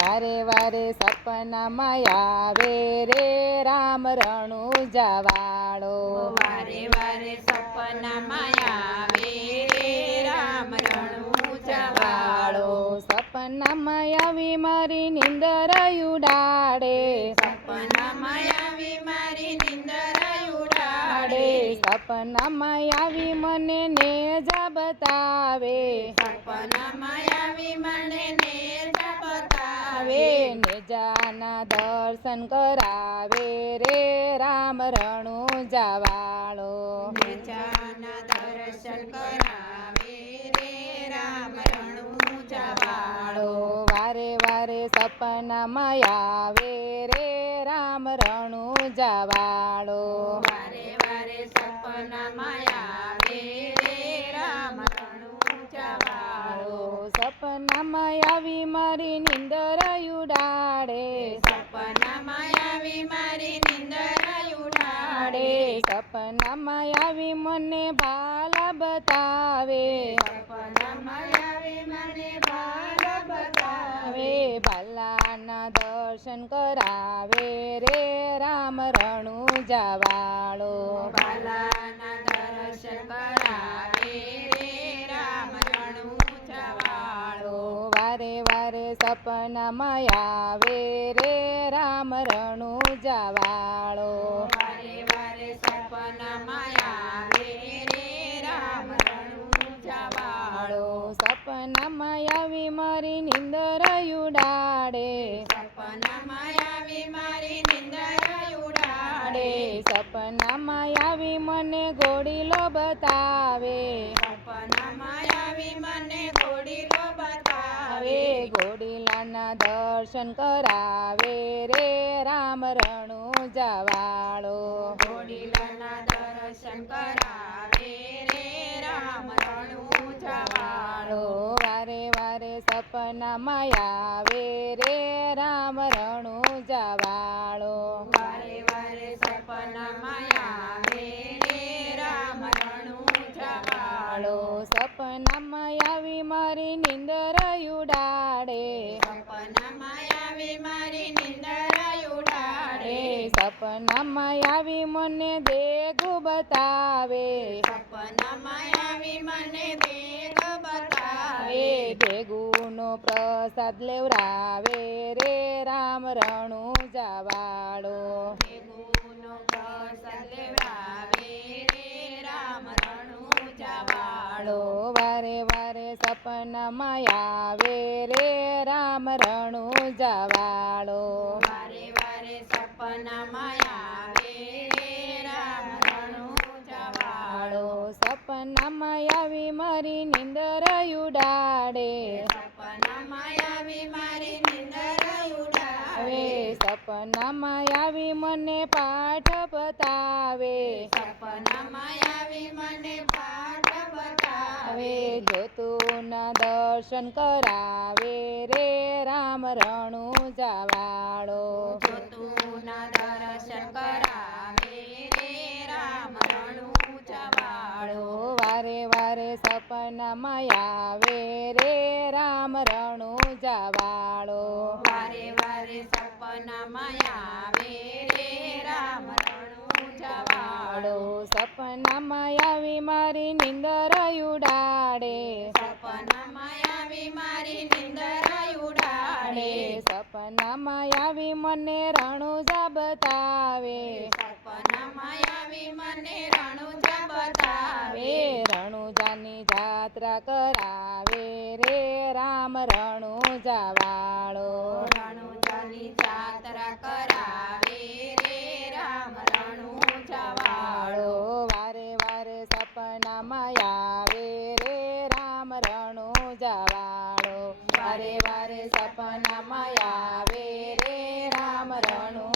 વારે વારે સપનામાં આવે રે રામ રણુજાવાળો. વારે વારે સપનામાં આવે રે રામ રણુજાવાળો. સપનામાં આવી મારી નિંદર ઉડાડે. સપનામાં આવી મારી નિંદર ઉડાડે. સપનામાં આવી મને નેજા બતાવે. સપનામાં આવી મને નેજા બતાવે. નેજાના દર્શન કરાવે રે રામ રણુજાવાળો. નેજાના દર્શન કરાવે રે રામ રણુજાવાળો. વારે વારે સપનામાં આવે રે રામ રણુજાવાળો. વારે વારે સપનામાં આવે રે રામ રણુજાવાળો. સપનામાં આવી મારી નિંદર ઉડાડે. સપનામાં આવી મારી નિંદર ઉડાડે. સપનામાં આવી મને ભાલા બતાવે. સપનામાં આવી મને ભાલ બતાવે. ભાલાના દર્શન કરાવે રે રામ રણુજાવાળો. ભાલાના દર્શન કરાવે રે રામ રણુજાવાળો. વારે વારે સપનામાં આવે રે રામ રણુજાવાળો. વારે વારે સપનામાં આવે રે રામ રણુજાવાળો. સપનામાં આવી મારી નિંદર ઉડાડે. સપનામાં આવી મારી નિંદર ઉડાડે. સપનામાં આવી મને ઘોડીલો બતાવે. સપનામાં આવી મને ઘોડીલો બતાવે. ઘોડીલાના દર્શન કરાવે રે રામ રણુજાવાળો. ઘોડીલાના દર્શન કરાવે રે રામ રણુજાવાળો. વારે વારે સપનામાં આવે રે રામ રણુજાવાળો. વારે વારે સપનામાં આવે રે રામ રણુજાવાળો. સપનામાં આવી મારી નિંદર ઉડાડે. સપનામાં આવી મારી નિંદર ઉડાડે. સપનામાં આવી મને દેગું બતાવે. સપનામાં આવી મને દેગ બતાવે. દેગુનો પ્રસાદ લેવરાવે રે રામ રણુજાવાળો. દેગુનો પ્રસાદ લેવડાવે રે રામ રણુજાવાળો. વારે વારે સપનામાં આવે રે રામ રણુજાવાળો. વારે વારે સપનામાં આવે રે રામ રણુજાવાળો. સપનામાં આવી મારી નિંદર ઉડાડે. સપનામાં આવી મારી નિંદર ઉડાવે. સપનામાં આવી મને પાઠ બતાવે. સપનામાં આવી મને પાઠ બતાવે. જોતુના દર્શન કરાવે રે રામ રણુજાવાળો. જોતુના દર્શન કરાવે રે રામ રણુજાવાળો. વારે વારે સપનામાં આવે રે રામ રણુજાવાળો. વારે વારે સપનામાં આવે રે રામ રણુજાવાળો. સપનામાં આવી મારી નિંદર ઉડાડે. સપનામાં આવી મારી નિંદર ઉડાડે. સપનામાં આવી મને રણુજા બતાવે. સપનામાં આવી મને રણુજા બતાવે. રણુજાની જાત્રા કરાવે રે રામ રણુજાવાળો. રણુજાની જાત્રા કરાવે રે રામ રણુજાવાળો. વારે વારે સપનામાં આવે રે રામ રણુજાવાળો. વારે વારે સપનામાં આવે રે રામ રણુ